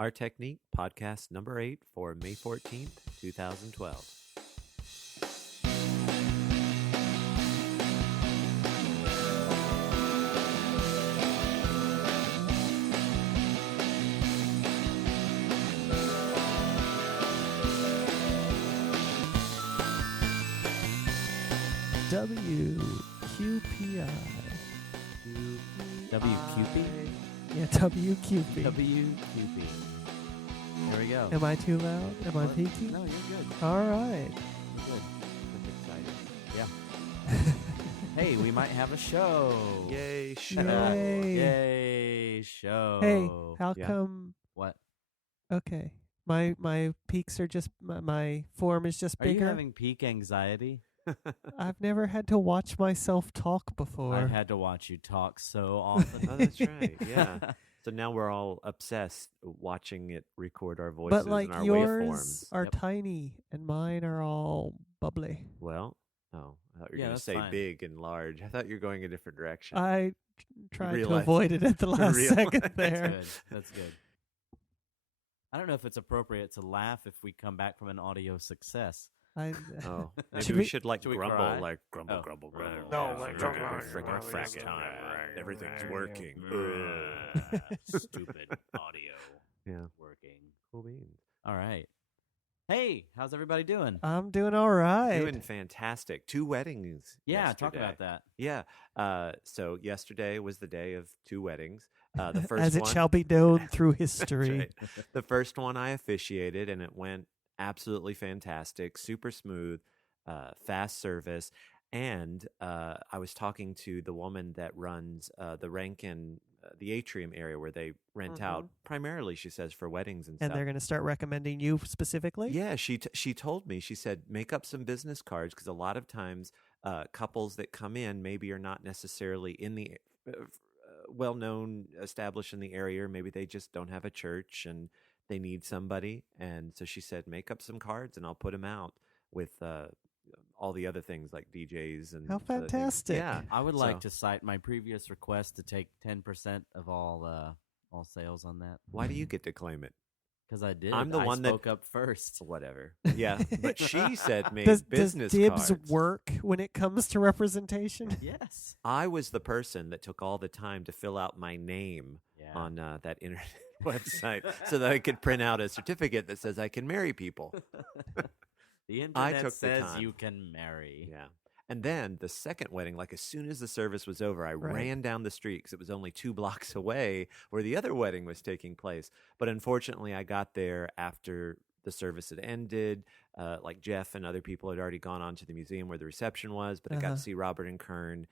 ArTechník, podcast number 8 for May 14th, 2012. WQPI. WQP? Yeah, WQP. WQP. Here we go. Am I too loud? Am I peaky? No, you're good. All right. You're good. I'm excited. Yeah. Hey, we might have a show. Yay, show. Yay. Yay, show. Hey, how Yeah. come? What? Okay, my peaks are just my form is just Are you bigger. having peak anxiety? I've never had to watch myself talk before. I've had to watch you talk so often. Oh, that's right. Yeah. So now we're all obsessed watching it record our voices but like and our yours waveforms. are Yep. tiny and mine are all bubbly. Well, I thought you were Yeah, going to that's say fine. big and large. I thought you were going a different direction. I tried to Realize- avoid it at the last Realize- second there. That's good. That's good. I don't know if it's appropriate to laugh if we come back from an audio success. Oh, maybe Should we we- should like should we grumble, cry? like grumble, Oh. grumble, grumble. No, Yeah, like, friggin' frack time. Everything's working. Ugh. Stupid audio Yeah, working. cool beans. All right. Hey, how's everybody doing? I'm doing all right. Doing fantastic. 2 weddings. Yeah, talk yesterday. about that. Yeah. So yesterday was the day of 2 weddings. The first As it one, shall be known through That's history. right. The first one I officiated, and it went absolutely fantastic, super smooth, fast service. And I was talking to the woman that runs the Rankin, the atrium area where they rent out primarily, she says, for weddings and And stuff. they're going to start recommending you specifically? Yeah, she told me, she said, make up some business cards because a lot of times couples that come in maybe are not necessarily in the well-known, established in the area, or maybe they just don't have a church and they need somebody. And so she said, make up some cards and I'll put them out with all the other things like DJs and How other things. fantastic. Yeah, I would like So- to cite my previous request to take 10% of all sales on that Why do you get to claim it? because I did. I'm the I one that- spoke up first. Whatever. Yeah, but she said make Does business dibs cards. work when it comes to representation? Yes. I was the person that took all the time to fill out my name Yeah. on that internet website so that I could print out a certificate that says I can marry people. The I internet took the says time. you can marry. Yeah. And then the second wedding, like as soon as the service was over, I Right. ran down the street because it was only 2 blocks away where the other wedding was taking place. But unfortunately, I got there after the service had ended. Like Jef and other people had already gone on to the museum where the reception was, but I got Uh-huh. to see Robert and Kern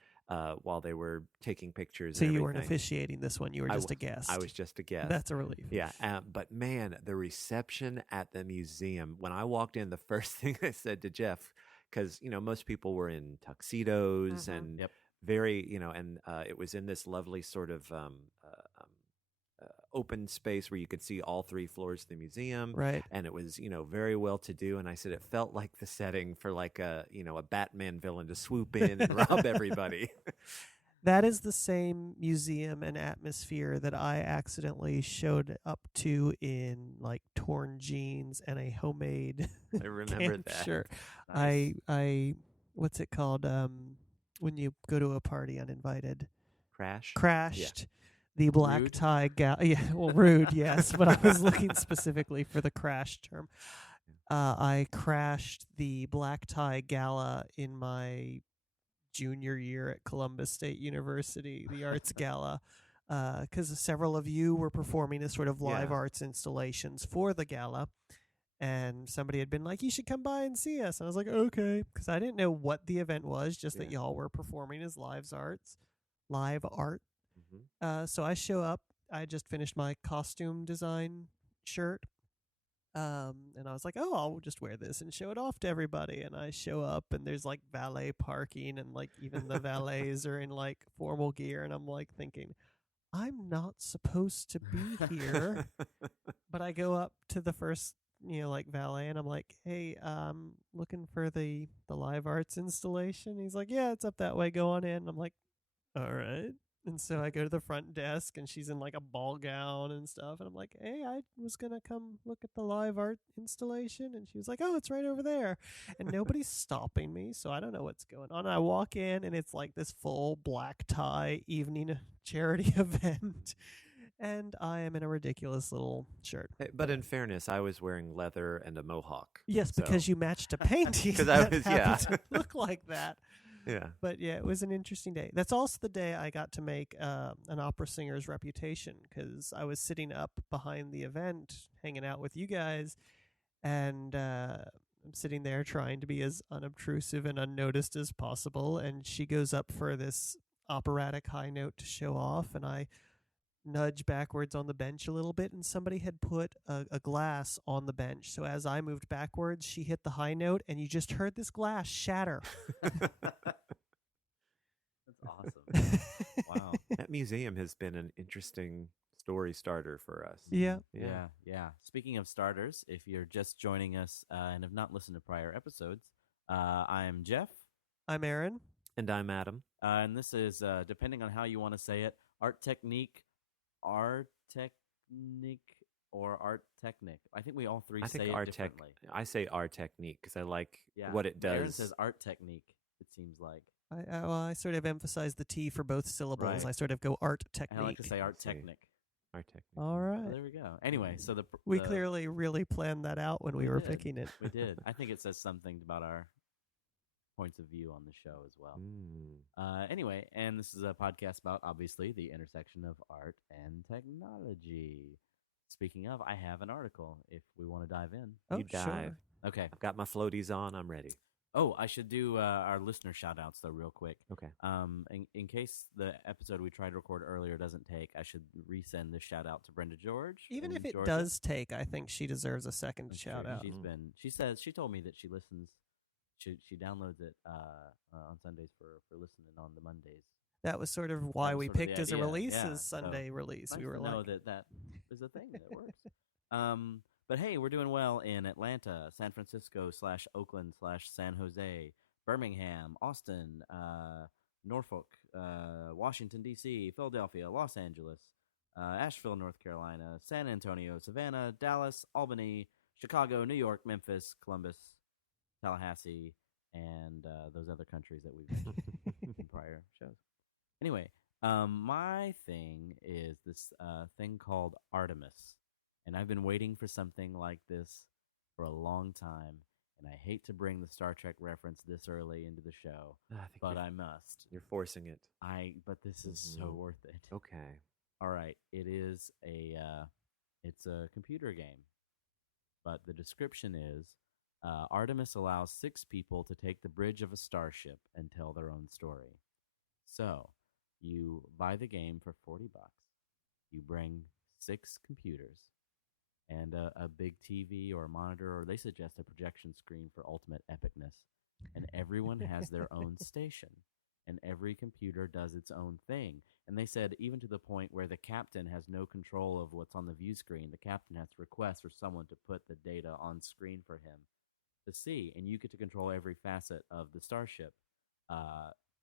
while they were taking pictures. So and you weren't everything. officiating this one. You were I just a w- guest. I was just a guest. That's a relief. Yeah, but man, the reception at the museum, when I walked in, the first thing I said to Jeff, because, most people were in tuxedos and Yep. very, and it was in this lovely sort of open space where you could see all 3 floors of the museum. Right. And it was, very well to do. And I said it felt like the setting for like a Batman villain to swoop in and rob everybody. That is the same museum and atmosphere that I accidentally showed up to in like torn jeans and a homemade I remember that. shirt. Nice. I what's it called? When you go to a party uninvited, Crash. crashed the black Rude. tie gala. Yeah, well, rude, yes, but I was looking specifically for the crash term. I crashed the black tie gala in my junior year at Columbus State University, the arts gala, because several of you were performing as sort of live Yeah. arts installations for the gala. And somebody had been like, you should come by and see us. And I was like, okay. Because I didn't know what the event was, just that Yeah. y'all were performing as live art. Mhm. So I show up. I just finished my costume design shirt. And I was like, oh, I'll just wear this and show it off to everybody. And I show up and there's like valet parking and like even the valets are in like formal gear. And I'm like thinking, I'm not supposed to be here. But I go up to the first, like valet and I'm like, hey, looking for the live arts installation. He's like, yeah, it's up that way. Go on in. I'm like, all right. And so I go to the front desk, and she's in like a ball gown and stuff. And I'm like, hey, I was going to come look at the live art installation. And she was like, oh, it's right over there. And nobody's stopping me. So I don't know what's going on. I walk in, and it's like this full black tie evening charity event. And I am in a ridiculous little shirt. But in fairness, I was wearing leather and a mohawk. Yes, so- because you matched a painting 'Cause I that was- happened yeah. to look like that. Yeah. But yeah, it was an interesting day. That's also the day I got to make an opera singer's reputation, because I was sitting up behind the event, hanging out with you guys, and I'm sitting there trying to be as unobtrusive and unnoticed as possible. And she goes up for this operatic high note to show off, and I nudge backwards on the bench a little bit, and somebody had put a glass on the bench. So as I moved backwards, she hit the high note, and you just heard this glass shatter. That's awesome. Wow. That museum has been an interesting story starter for us. Yeah. Yeah. Speaking of starters, if you're just joining us and have not listened to prior episodes, I'm Jeff, I'm Aaron. And I'm Adam. and this is, depending on how you want to say it, ArTechník, or ArTechník. I think we all three I say think it ArTech. differently. I say ArTechník because I like Yeah. what it Aaron does. says ArTechník, it seems like. I sort of emphasize the T for both syllables. Right. I sort of go art And technique. I like to say I see. ArTechník. ArTechník. All So right. there we go. Anyway, so We the- clearly really planned that out when we We were did. picking it. we did. I think it says something about our points of view on the show as well. Anyway, and this is a podcast about, obviously, the intersection of art and technology. Speaking of, I have an article if we want to dive in. Oh, You dive. sure. Okay. I've got my floaties on. I'm ready. Oh, I should do our listener shout outs, though, real quick. Okay. In case the episode we tried to record earlier doesn't take, I should resend this shout out to Brenda George. Even in if it Georgia. does take, I think she deserves a second That's shout true. out. She told me that she listens. She downloads it on Sundays for listening on the Mondays. That was sort of why was we sort of the picked as a idea, release yeah. as Sunday release. Nice We were to know like, that is a thing that works. But hey, we're doing well in Atlanta, San Francisco / Oakland / San Jose, Birmingham, Austin, Norfolk, Washington D.C., Philadelphia, Los Angeles, Asheville, North Carolina, San Antonio, Savannah, Dallas, Albany, Chicago, New York, Memphis, Columbus, Tallahassee, and those other countries that we've mentioned in prior shows. Anyway, my thing is this thing called Artemis, and I've been waiting for something like this for a long time, and I hate to bring the Star Trek reference this early into the show, I think but you're, I must. you're forcing it. But this is so Mhm. worth it. Okay. All right, it is it's a computer game, but the description is Artemis allows 6 people to take the bridge of a starship and tell their own story. So you buy the game for $40. You bring 6 computers and a big TV or a monitor, or they suggest a projection screen for ultimate epicness. And everyone has their own station, and every computer does its own thing. And they said even to the point where the captain has no control of what's on the view screen. The captain has to request for someone to put the data on screen for him to see, and you get to control every facet of the starship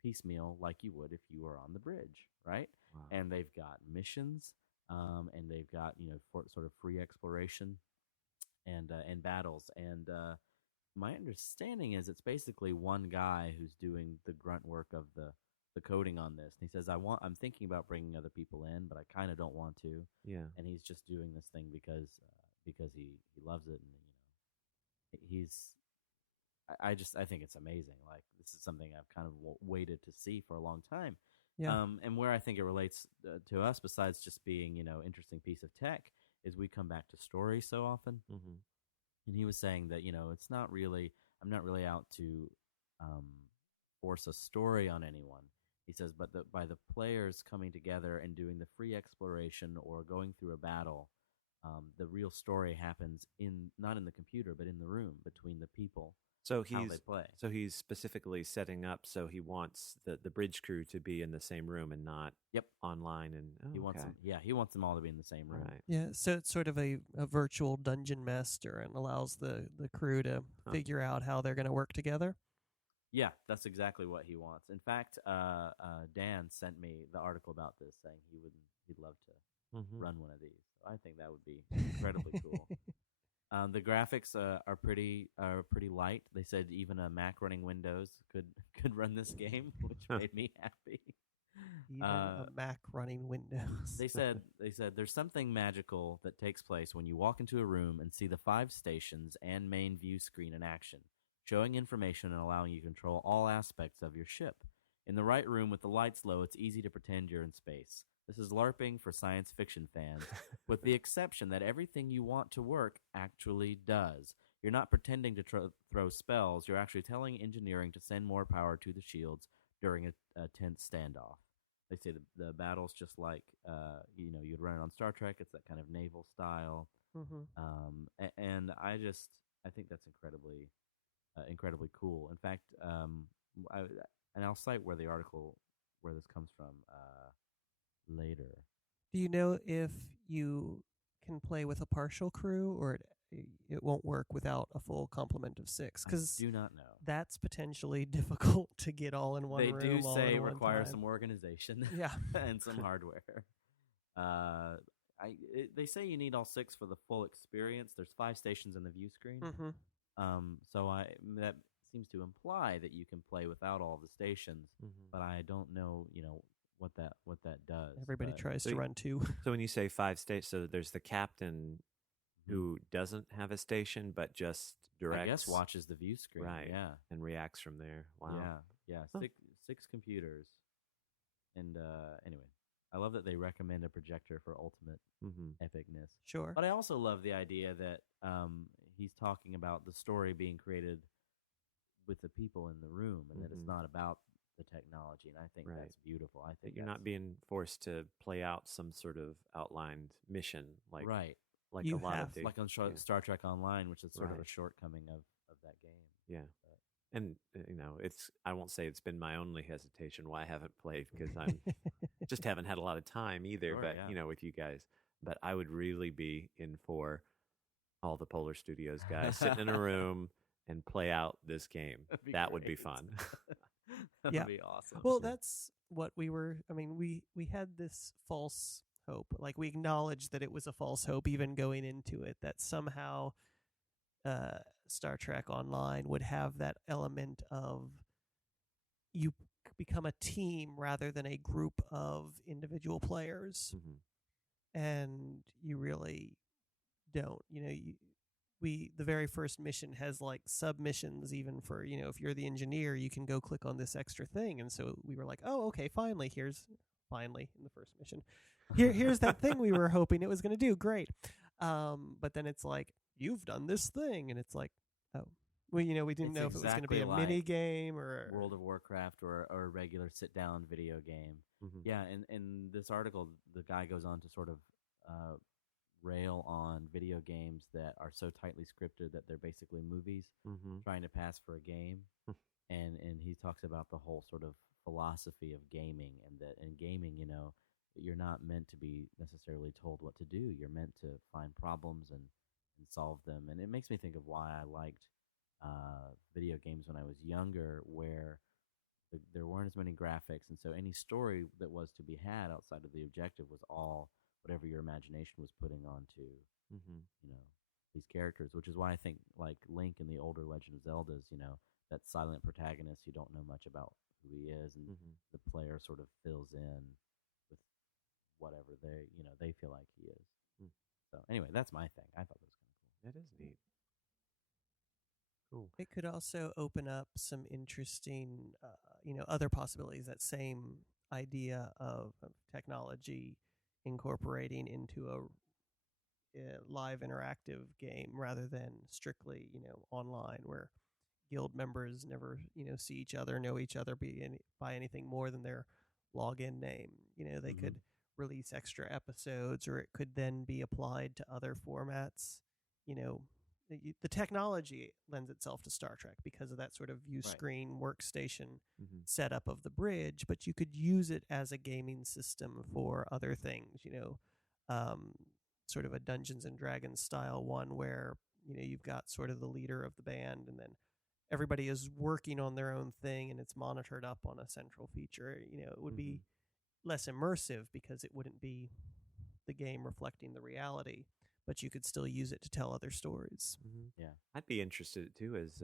piecemeal like you would if you were on the bridge, right? Wow. And they've got missions, and they've got sort of free exploration and battles. And my understanding is it's basically one guy who's doing the grunt work of the coding on this. And he says, I'm thinking about bringing other people in, but I kind of don't want to. Yeah. And he's just doing this thing because he loves it, and I think it's amazing. Like, this is something I've kind of waited to see for a long time. Yeah. And where I think it relates to us, besides just being interesting piece of tech, is we come back to story so often. Mm-hmm. And he was saying that it's not really, I'm not really out to force a story on anyone. He says, but by the players coming together and doing the free exploration or going through a battle, the real story happens not in the computer, but in the room between the people. So how they play. So he's specifically setting up so he wants the bridge crew to be in the same room and not online. And He wants them all to be in the same room. Right. Yeah, so it's sort of a virtual dungeon master and allows the crew to figure out how they're going to work together. Yeah, that's exactly what he wants. In fact, Dan sent me the article about this, saying he'd love to Mm-hmm. run one of these. So I think that would be incredibly cool. The graphics are pretty light. They said even a Mac running Windows could run this game, which made me happy. Even a Mac running Windows. They said there's something magical that takes place when you walk into a room and see the 5 stations and main view screen in action, showing information and allowing you to control all aspects of your ship. In the right room with the lights low, it's easy to pretend you're in space. This is LARPing for science fiction fans, with the exception that everything you want to work actually does. You're not pretending to throw spells, you're actually telling engineering to send more power to the shields during a tense standoff. They say the battle's just like, you'd run it on Star Trek. It's that kind of naval style. Mm-hmm. And I think that's incredibly cool. In fact, I'll cite where this comes from later. Do you know if you can play with a partial crew, or it won't work without a full complement of 6? I Because do not know. that's potentially difficult to get all in one They room. do all say in one require time. some organization, Yeah. and some hardware. They say you need all 6 for the full experience. There's 5 stations in the view screen. Mm-hmm. That seems to imply that you can play without all the stations, but I don't know, what that does. Everybody But tries to run 2. So when you say 5 stations, so there's the captain who doesn't have a station, but just directs. I guess watches the view screen, right? Yeah, and reacts from there. Wow. Yeah. Huh. Six computers, and anyway, I love that they recommend a projector for ultimate epicness. Sure. But I also love the idea that he's talking about the story being created with the people in the room, and that it's not about the technology. And I think that's beautiful. I think you're not being forced to play out some sort of outlined mission, like like you a lot have, of the, like on Star Trek Online, which is sort of a Right. shortcoming of that game. Yeah. And it's I won't say it's been my only hesitation why I haven't played, because I'm just haven't had a lot of time either. Sure, but yeah. with you guys, but I would really be in for all the Polar Studios guys sitting in a room and play out this game. That'd be That would be great. fun. That Yeah. would be awesome. Well, that's what we were. I mean, we had this false hope. Like, we acknowledged that it was a false hope even going into it, that somehow Star Trek Online would have that element of you become a team rather than a group of individual players. And you really don't. The very first mission has like submissions, even for, if you're the engineer, you can go click on this extra thing. And so we were like, oh, okay, finally in the first mission, here's that thing we were hoping it was going to do. Great. But then it's like, you've done this thing. And it's like, oh, well, we didn't know if it was going to be a mini game or World of Warcraft or a regular sit-down video game. Yeah, in this article, the guy goes on to sort of rail on video games that are so tightly scripted that they're basically movies trying to pass for a game. and he talks about the whole sort of philosophy of gaming, and that in gaming, you're not meant to be necessarily told what to do. You're meant to find problems and solve them. And it makes me think of why I liked video games when I was younger, where there weren't as many graphics, and so any story that was to be had outside of the objective was all whatever your imagination was putting onto these characters, which is why I think like Link in the older Legend of Zeldas, that silent protagonist, you don't know much about who he is, and the player sort of fills in with whatever they feel like he is. So anyway, that's my thing. I thought that was kind of cool. That is neat. Cool. It could also open up some interesting, other possibilities. That same idea of technology incorporating into a live interactive game rather than strictly, online, where guild members never, see each other, know each other by anything more than their login name. They could release extra episodes, or it could then be applied to other formats. The technology lends itself to Star Trek because of that sort of view screen workstation setup of the bridge, but you could use it as a gaming system for other things, sort of a Dungeons and Dragons style one where, you've got sort of the leader of the band, and then everybody is working on their own thing and it's monitored up on a central feature, it would be less immersive because it wouldn't be the game reflecting the reality, but you could still use it to tell other stories. Yeah. I'd be interested too, as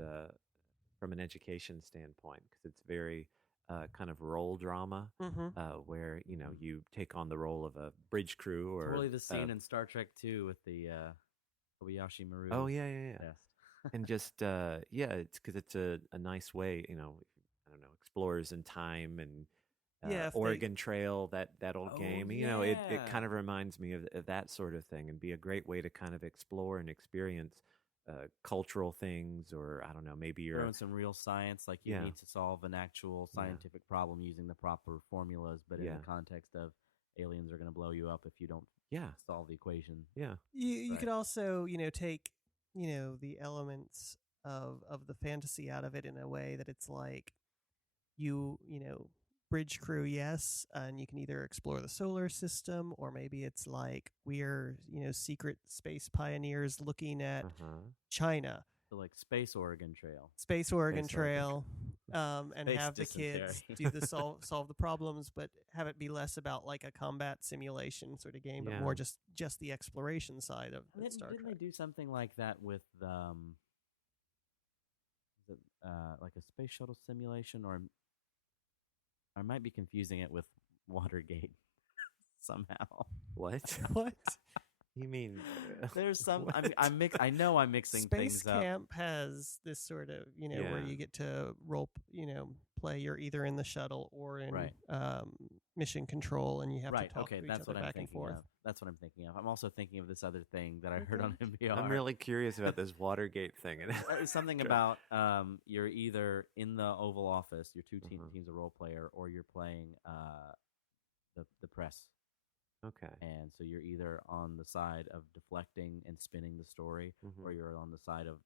from an education standpoint, because it's very kind of role drama, where you take on the role of a bridge crew or Totally the scene in Star Trek 2 with the Kobayashi Maru. Oh yeah. test. And just it's because it's a nice way, I don't know, explorers in time and Oregon Trail, that old game. It kind of reminds me of that sort of thing, and be a great way to kind of explore and experience cultural things, or I don't know, maybe you're doing some real science, like you need to solve an actual scientific problem using the proper formulas, but in the context of aliens are going to blow you up if you don't solve the equation. Yeah. You could also, take, the elements of the fantasy out of it in a way that it's like bridge crew, yes, and you can either explore the solar system, or maybe it's like we're, secret space pioneers looking at China. So like Space Oregon Trail. And Space have the kids do the solve the problems, but have it be less about like a combat simulation sort of game, but more just the exploration side of Star Trek. Didn't they do something like that with like a space shuttle simulation, or I might be confusing it with Watergate somehow. What? What? You mean there's some? I know I'm mixing Space things up. Space Camp has this sort of where you get to play. You're either in the shuttle or in mission control, and you have to talk to each other back and forth. That's what I'm thinking of. I'm also thinking of this other thing that I heard on NPR. I'm really curious about this Watergate thing. It's something about you're either in the Oval Office, you're two teams of role player, or you're playing the press. Okay. And so you're either on the side of deflecting and spinning the story, or you're on the side of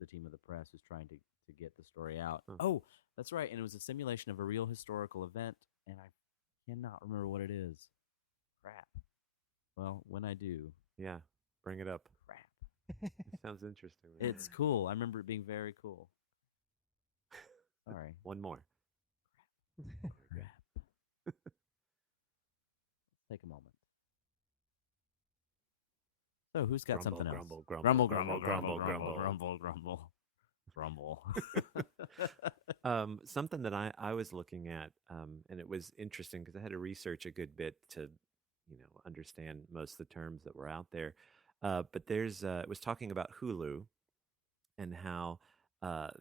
the team of the press who's trying to get the story out. Oh, that's right. And it was a simulation of a real historical event, and I cannot remember what it is. Crap. Well, when I do. Yeah, bring it up. Crap. It sounds interesting. It's cool. I remember it being very cool. All right. One more. Crap. Let's take a moment. So who's got something else? Grumble. Something that I was looking at, and it was interesting because I had to research a good bit to, understand most of the terms that were out there. But it was talking about Hulu and how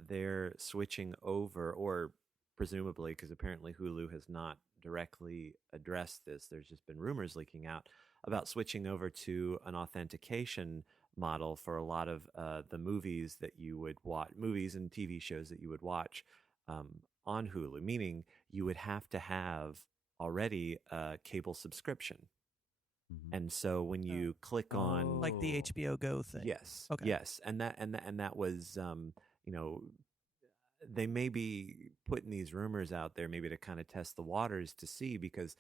they're switching over, or presumably, because apparently Hulu has not directly addressed this. There's just been rumors leaking out about switching over to an authentication model for a lot of the movies that you would watch, movies and TV shows that you would watch on Hulu, meaning you would have to have already a cable subscription. And so when you click on, like the HBO Go thing, yes, okay, yes, and that was, they may be putting these rumors out there, maybe to kind of test the waters to see, because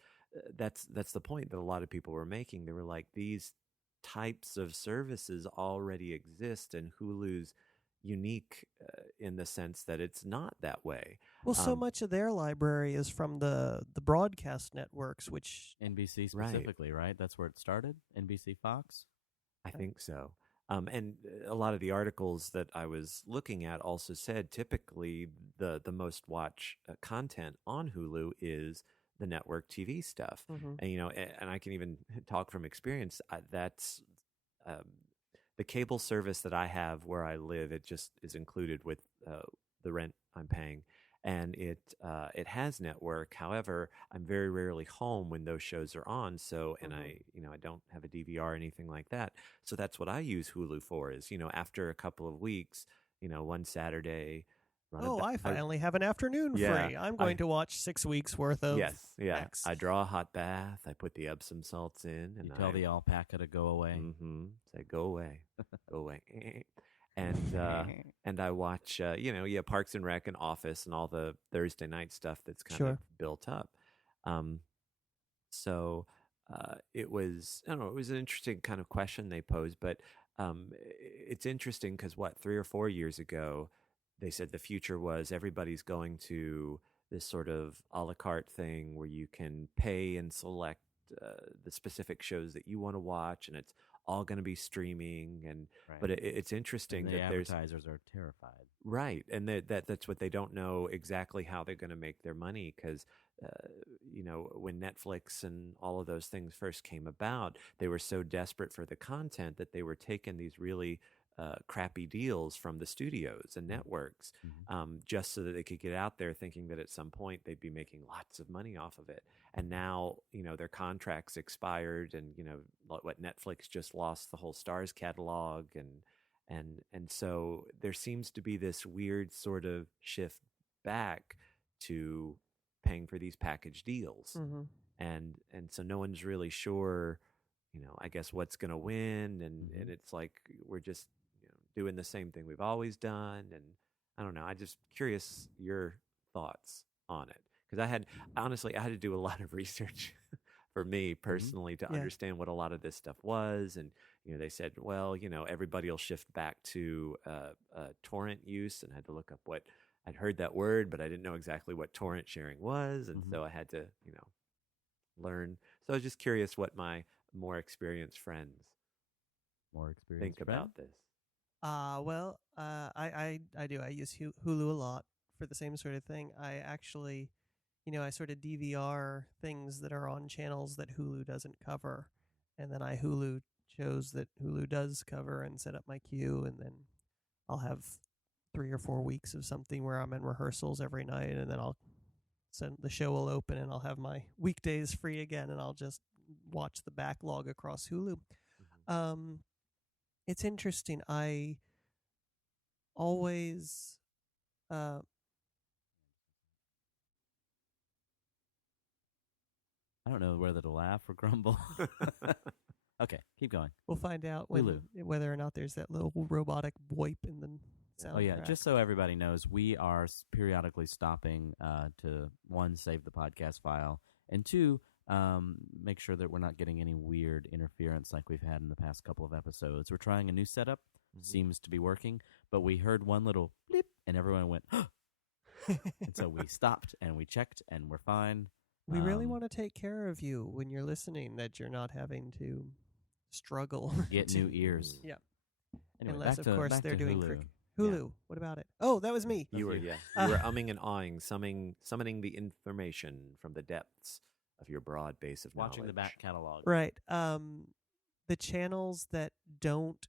that's the point that a lot of people were making. They were like, these types of services already exist, and Hulu's unique in the sense that it's not that way. Well, so much of their library is from the broadcast networks, which NBC specifically, right? That's where it started. NBC, Fox. I think so. And a lot of the articles that I was looking at also said typically the most watched content on Hulu is the network TV stuff. And and I can even talk from experience. That's the cable service that I have where I live. It just is included with the rent I'm paying, and it has network. However, I'm very rarely home when those shows are on. So, and I don't have a DVR or anything like that. So that's what I use Hulu for. Is after a couple of weeks, one Saturday. I finally have an afternoon free. I'm going to watch 6 weeks worth of X. I draw a hot bath. I put the Epsom salts in, and you tell the alpaca to go away. Say, go away, go away. And I watch, Parks and Rec and Office and all the Thursday night stuff that's kind of built up. So it was, I don't know, it was an interesting kind of question they posed, but it's interesting because 3 or 4 years ago, they said the future was everybody's going to this sort of a la carte thing where you can pay and select the specific shows that you want to watch, and it's all going to be streaming. And Right. but it's interesting And the that there's advertisers are terrified. right, and that's what they don't know exactly how they're going to make their money because. When Netflix and all of those things first came about, they were so desperate for the content that they were taking these really crappy deals from the studios and networks just so that they could get out there thinking that at some point they'd be making lots of money off of it. And now, their contracts expired, and what Netflix just lost the whole Stars catalog, and so there seems to be this weird sort of shift back to paying for these package deals. And so no one's really sure, I guess what's going to win. And it's like, we're just doing the same thing we've always done. And I don't know, I just curious your thoughts on it. Cause I had to do a lot of research for me personally to understand what a lot of this stuff was. And, they said, well, everybody will shift back to torrent use, and I had to look up what, I'd heard that word, but I didn't know exactly what torrent sharing was. And so I had to, learn. So I was just curious what my more experienced friends think about this. Well, I do. I use Hulu a lot for the same sort of thing. I actually, I sort of DVR things that are on channels that Hulu doesn't cover. And then I Hulu shows that Hulu does cover and set up my queue. And then I'll have 3 or 4 weeks of something where I'm in rehearsals every night, and then the show will open and I'll have my weekdays free again, and I'll just watch the backlog across Hulu. It's interesting. I always I don't know whether to laugh or grumble. Okay, keep going. We'll find out whether or not there's that little robotic VoIP in the sound. Oh, yeah. track. Just so everybody knows, we are periodically stopping to, 1, save the podcast file, and 2, make sure that we're not getting any weird interference like we've had in the past couple of episodes. We're trying a new setup. Seems to be working, but we heard one little bleep, and everyone went, and so we stopped, and we checked, and we're fine. We really want to take care of you when you're listening, that you're not having to struggle. Get new ears. Yeah. Anyway, Unless, of course, they're doing Hulu. Hulu. Yeah. What about it? Oh, that was me. You were umming and awing, summoning the information from the depths of your broad base of knowledge. Watching the back catalog. Right. The channels that don't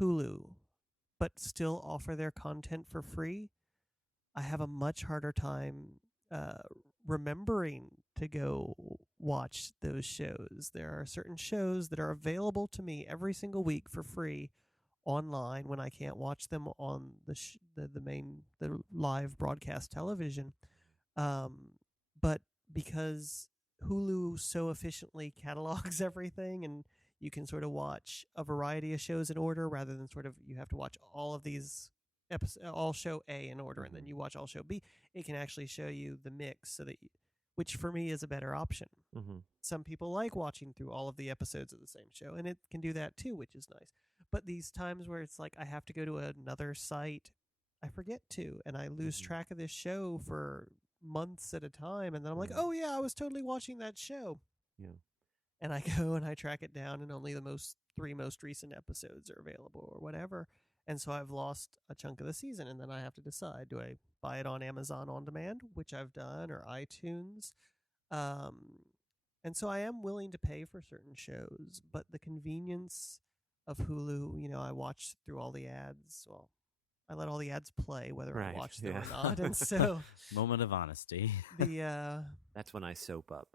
Hulu but still offer their content for free, I have a much harder time remembering to go watch those shows. There are certain shows that are available to me every single week for free online when I can't watch them on the live broadcast television. But because Hulu so efficiently catalogs everything, and you can sort of watch a variety of shows in order rather than sort of you have to watch all of these all show A in order and then you watch all show B. It can actually show you the mix, so that which for me is a better option. Some people like watching through all of the episodes of the same show, and it can do that too, which is nice. But these times where it's like I have to go to another site, I forget to, and I lose track of this show for months at a time, and then I'm like, oh yeah, I was totally watching that show. Yeah. And I go and I track it down, and only the 3 most recent episodes are available or whatever. And so I've lost a chunk of the season, and then I have to decide, do I buy it on Amazon On Demand, which I've done, or iTunes? And so I am willing to pay for certain shows, but the convenience of Hulu, I watch through all the ads. Well, I let all the ads play, whether I watch them or not. And so moment of honesty. That's when I soap up.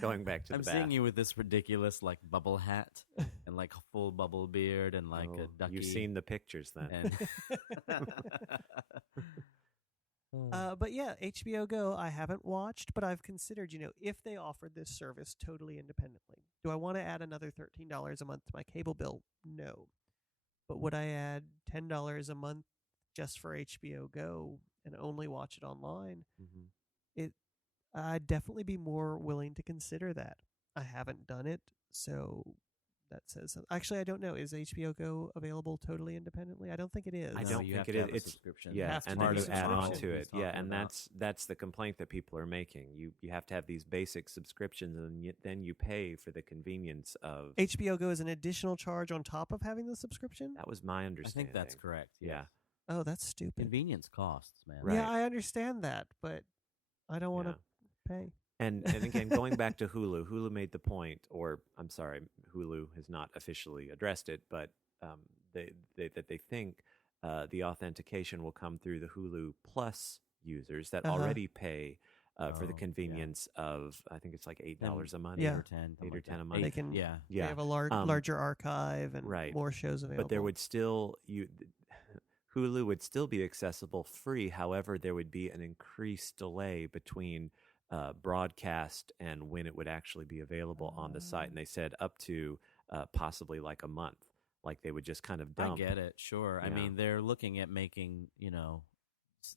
Going back to I'm the bath. seeing you with this ridiculous bubble hat and full bubble beard and a ducky. You've seen the pictures then. But yeah, HBO Go I haven't watched, but I've considered, if they offered this service totally independently, do I want to add another $13 a month to my cable bill? No. But would I add $10 a month just for HBO Go and only watch it online? I'd definitely be more willing to consider that. I haven't done it, so that says something. Actually, I don't know. Is HBO Go available totally independently? I don't think it is. I No, don't you think have it to is. have a It's subscription. yeah, have to and have then a you add on subscription. to it. He's Yeah, talking and about. that's the complaint that people are making. You have to have these basic subscriptions, and then you pay for the convenience of. HBO Go is an additional charge on top of having the subscription? That was my I understanding. think that's correct. Yeah. yes. Oh, that's stupid. Convenience costs, man. Right. Yeah, I understand that, but I don't want to pay. And again, going back to Hulu made the point, or I'm sorry, Hulu has not officially addressed it, but they think the authentication will come through the Hulu Plus users that already pay for the Oh, convenience of, I think it's like $8 a month. Yeah. 8 or 10. $8 or like 10 that. a month. They can- Yeah. Yeah, They have a larger archive and right. more shows available. but there would still Hulu would still be accessible free. However, there would be an increased delay between broadcast and when it would actually be available on the site. And they said up to possibly like a month. Like they would just kind of dump. I get it. Sure. I Yeah. mean, they're looking at making,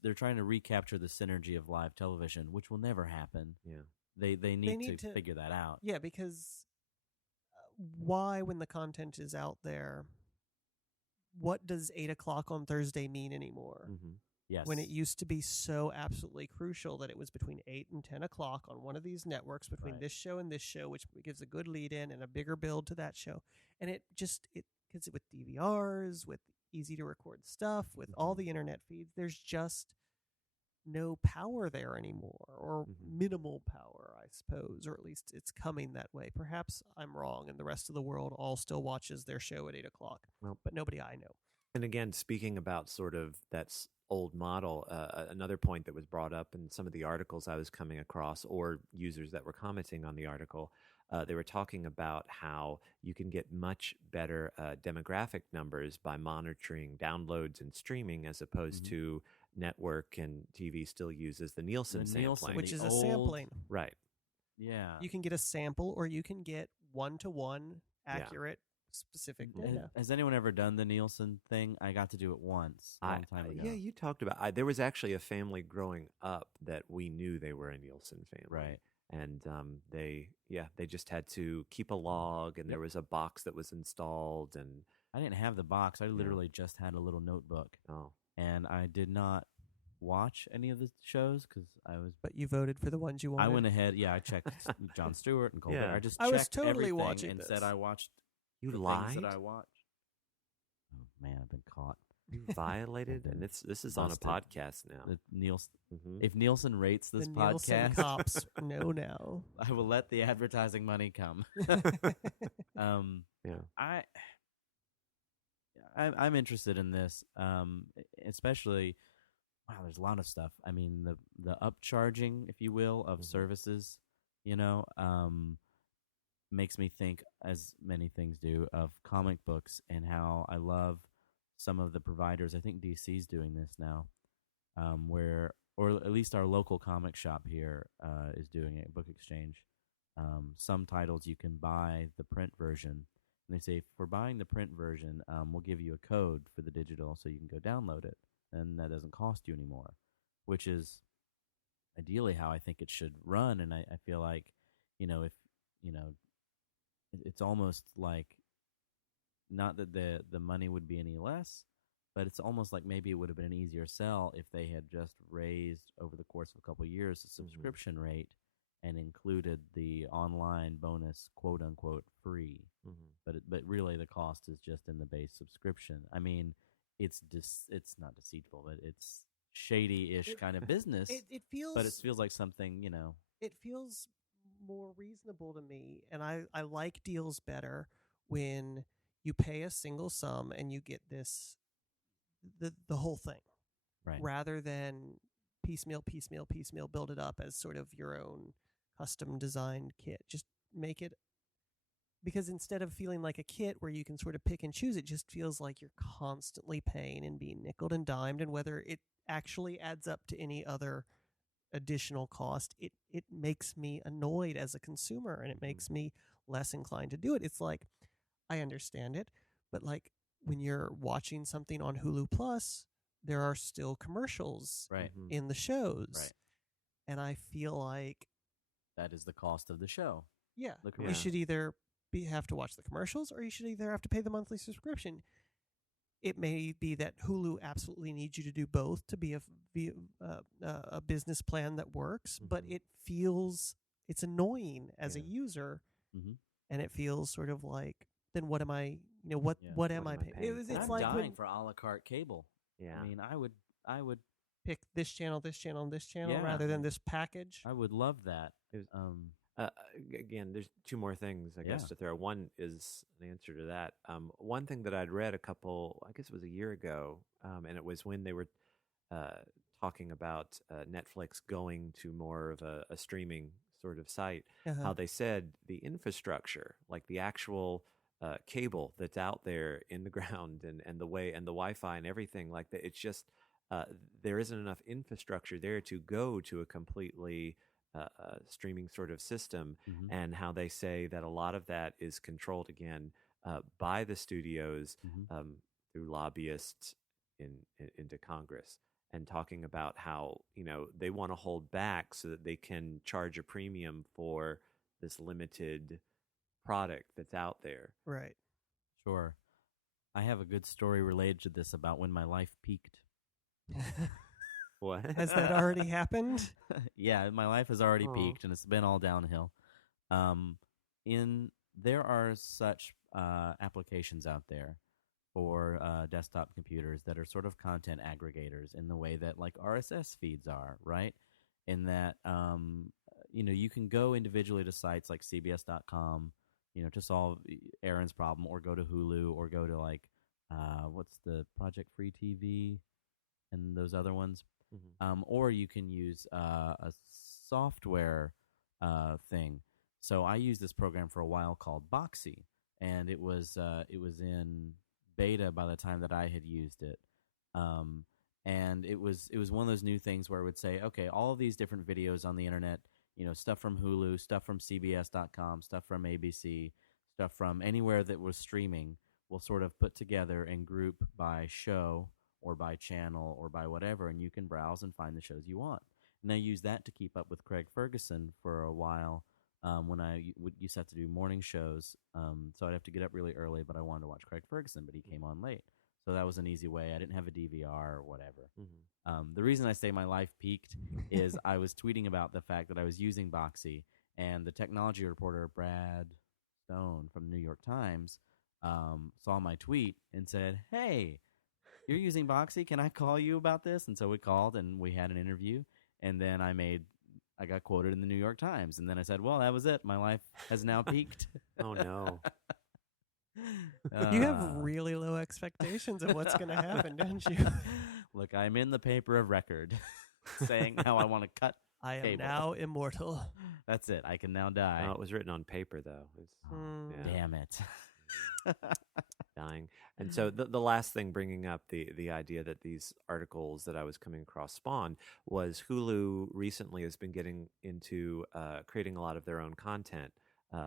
they're trying to recapture the synergy of live television, which will never happen. Yeah. They need, need to to- figure that out. Yeah, because why, when the content is out there, what does 8 o'clock on Thursday mean anymore? Mm-hmm. Yes. When it used to be so absolutely crucial that it was between 8 and 10 o'clock on one of these networks between Right. this show and this show, which gives a good lead in and a bigger build to that show. And it gets it with DVRs, with easy to record stuff, with all the internet feeds. There's just no power there anymore, or minimal power, I suppose, or at least it's coming that way. Perhaps I'm wrong, and the rest of the world all still watches their show at 8 o'clock, Well, but nobody I know. And again, speaking about sort of that old model, another point that was brought up in some of the articles I was coming across, or users that were commenting on the article, they were talking about how you can get much better demographic numbers by monitoring downloads and streaming, as opposed to network and TV still uses the Nielsen sampling. Which is a old- sampling. Right. Yeah. You can get a sample, or you can get one-to-one accurate specific data. Has anyone ever done the Nielsen thing? I got to do it once a long time ago. Yeah, you talked about. There was actually a family growing up that we knew they were a Nielsen family, Right. And they just had to keep a log, and there was a box that was installed, and I didn't have the box. I literally just had a little notebook, oh, and I did not watch any of the shows because I was. But you voted for the ones you wanted. I went ahead. Yeah, I checked Jon Stewart and Colbert. Yeah. I just I checked was totally everything watching and this. said I watched. you the lied, things that I watched. Oh man, I've been caught. you violated, and this is on a Busted. podcast now. The Nielsen. Mhm. If Nielsen rates this the Nielsen podcast, cops know now. I will let the advertising money come. Yeah. I'm interested in this, especially. Wow, there's a lot of stuff. I mean, the upcharging, if you will, of services, makes me think, as many things do, of comic books and how I love some of the providers. I think DC's doing this now, or at least our local comic shop here is doing it, Book Exchange. Some titles you can buy the print version, and they say, for buying the print version, we'll give you a code for the digital so you can go download it, and that doesn't cost you anymore, which is ideally how I think it should run. And I feel like, if it's almost like, not that the money would be any less, but it's almost like maybe it would have been an easier sell if they had just raised over the course of a couple of years the subscription rate and included the online bonus, quote unquote, free. But really the cost is just in the base subscription. I mean, it's not deceitful, but it's shady-ish kind of business. It feels, but it feels like something, it feels more reasonable to me, and I like deals better when you pay a single sum and you get the whole thing, right? Rather than piecemeal, build it up as sort of your own custom designed kit. Just make it, because instead of feeling like a kit where you can sort of pick and choose, it just feels like you're constantly paying and being nickeled and dimed, and whether it actually adds up to any other additional cost, it makes me annoyed as a consumer, and it makes me less inclined to do it. It's like, I understand it, but like when you're watching something on Hulu Plus, there are still commercials Right. in the shows. Right. And I feel like, That is the cost of the show. yeah, The you commercial. should either have to watch the commercials, or you should either have to pay the monthly subscription. It may be that Hulu absolutely needs you to do both to be a business plan that works, but it's annoying as a user, and it feels sort of like, then what am I? What am I paying? It's like dying for a la carte cable. Yeah, I mean, I would pick this channel, and this channel rather than this package. I would love that. Again, there's two more things I guess to throw. One is an answer to that. One thing that I'd read I guess it was a year ago, and it was when they were talking about Netflix going to more of a streaming sort of site. How they said the infrastructure, like the actual cable that's out there in the ground, and the way and the Wi-Fi and everything like that. It's just there isn't enough infrastructure there to go to a completely streaming sort of system, and how they say that a lot of that is controlled again by the studios through lobbyists into Congress, and talking about how they want to hold back so that they can charge a premium for this limited product that's out there. Right. Sure. I have a good story related to this about when my life peaked. What? Has that already happened? Yeah, my life has already peaked, and it's been all downhill. There are such applications out there for desktop computers that are sort of content aggregators in the way that like RSS feeds are, right? In that, you can go individually to sites like CBS.com, to solve Aaron's problem, or go to Hulu, or go to like, what's the Project Free TV and those other ones. Or you can use a software thing. So I used this program for a while called Boxy, and it was in beta by the time that I had used it. And it was one of those new things where it would say, okay, all of these different videos on the internet, stuff from Hulu, stuff from CBS.com, stuff from ABC, stuff from anywhere that was streaming, will sort of put together and group by show or by channel or by whatever, and you can browse and find the shows you want. And I used that to keep up with Craig Ferguson for a while when I used to have to do morning shows. So I'd have to get up really early, but I wanted to watch Craig Ferguson, but he came on late. So that was an easy way. I didn't have a DVR or whatever. The reason I say my life peaked is I was tweeting about the fact that I was using Boxy, and the technology reporter, Brad Stone from the New York Times, saw my tweet and said, "Hey, you're using Boxy. Can I call you about this?" And so we called, and we had an interview. And then I got quoted in the New York Times. And then I said, well, that was it. My life has now peaked. Oh, no. You have really low expectations of what's going to happen, don't you? Look, I'm in the paper of record saying how I want to cut I am cable. now immortal. That's it. I can now die. Oh, it was written on paper, though. Damn it. Dying. And so the last thing, bringing up the idea that these articles that I was coming across spawned, was Hulu recently has been getting into creating a lot of their own content,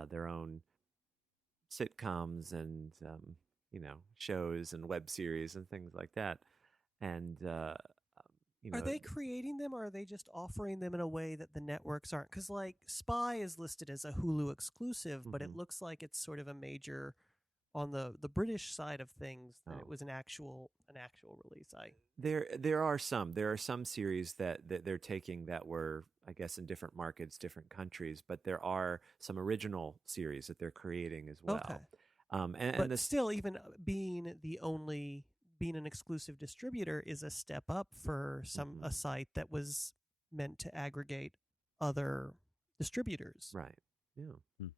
their own sitcoms and shows and web series and things like that. And are they creating them, or are they just offering them in a way that the networks aren't? Because like Spy is listed as a Hulu exclusive, but it looks like it's sort of a major on the British side of things, that it was an actual release. There are some series that they're taking that were, I guess, in different markets, different countries, but there are some original series that they're creating as well. Okay. But still, even being an exclusive distributor is a step up for a site that was meant to aggregate other distributors. Right. Yeah.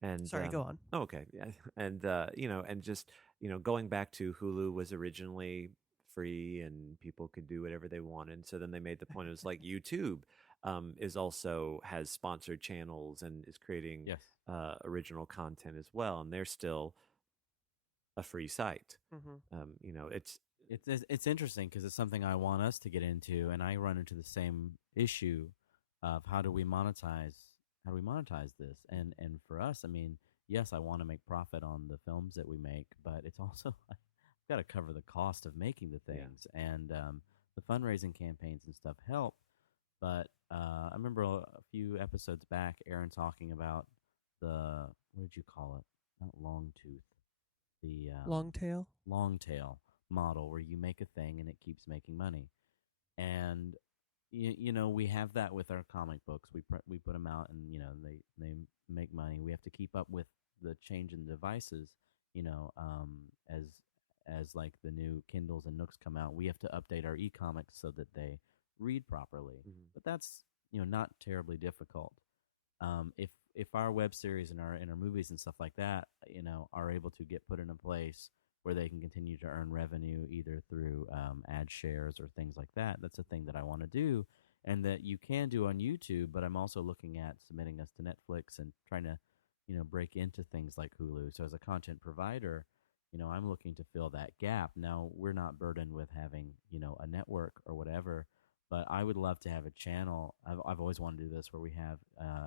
And sorry, go on. Okay, yeah, and and just going back to Hulu was originally free and people could do whatever they wanted. So then they made the point. It was like YouTube has sponsored channels and is creating original content as well, and they're still a free site. It's interesting because it's something I want us to get into, and I run into the same issue of how do we monetize this? And for us, I mean, yes, I want to make profit on the films that we make, but it's also I've got to cover the cost of making the things, and the fundraising campaigns and stuff help. But I remember a few episodes back, Aaron talking about what did you call it? not long tooth, the Long tail. long tail model where you make a thing and it keeps making money. And we have that with our comic books. We put them out, and they make money. We have to keep up with the change in devices. As like the new Kindles and Nooks come out, we have to update our e-comics so that they read properly. But that's not terribly difficult. If our web series and our movies and stuff like that, are able to get put in a place where they can continue to earn revenue either through ad shares or things like that, that's a thing that I want to do, and that you can do on YouTube. But I'm also looking at submitting us to Netflix and trying to, break into things like Hulu. So as a content provider, I'm looking to fill that gap. Now, we're not burdened with having, a network or whatever, but I would love to have a channel. I've always wanted to do this, where we have